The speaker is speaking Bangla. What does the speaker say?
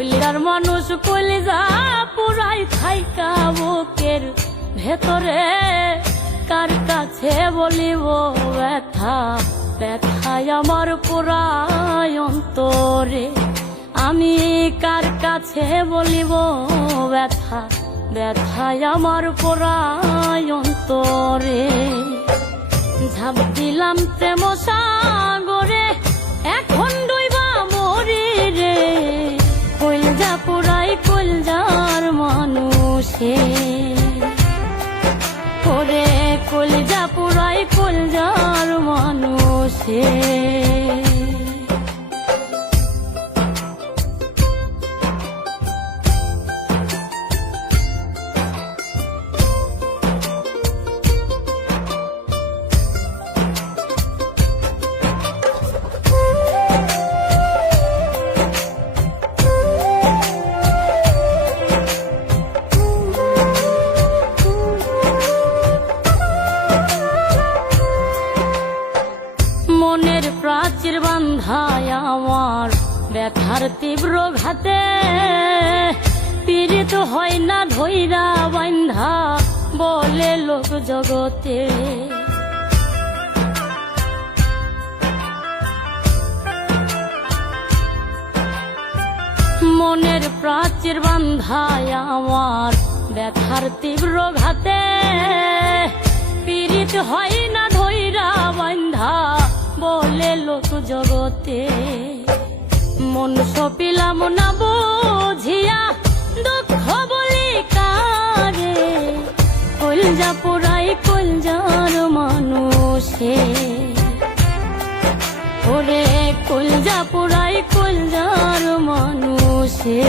কইলার মানুষ কলিজা পুরাই থাইকা বুকের ভেতরে কার কাছে বলিব ব্যথা ব্যথায় আমার পুরাই অন্তরে আমি কার কাছে বলিব ব্যথা ব্যথায় আমার পুরাই অন্তরে ঝাঁপ দিলাম প্রেম সাগরে এখন ডুইবা মরি রে কলজা পুরাই কলজার মানুষে ওরে কলজা পুরাই কলজার মানুষে মনের প্রাচীর বান্ধায় আমার ব্যথার তীব্র ঘাতে পীড়িত হয় না ধৈরা বান্ধা বলে লোক জগতে মনের প্রাচীর বান্ধায় আমার ব্যথার তীব্র ঘাতে পীড়িত হয় না ধৈরা বান্ধা বলে লোক জগতে মন সপিলাম না বুঝিয়া দুঃখ বলি কারে কলজা পুরাই কলজার মানুষে ওরে কলজা পুরাই কলজার মানুষে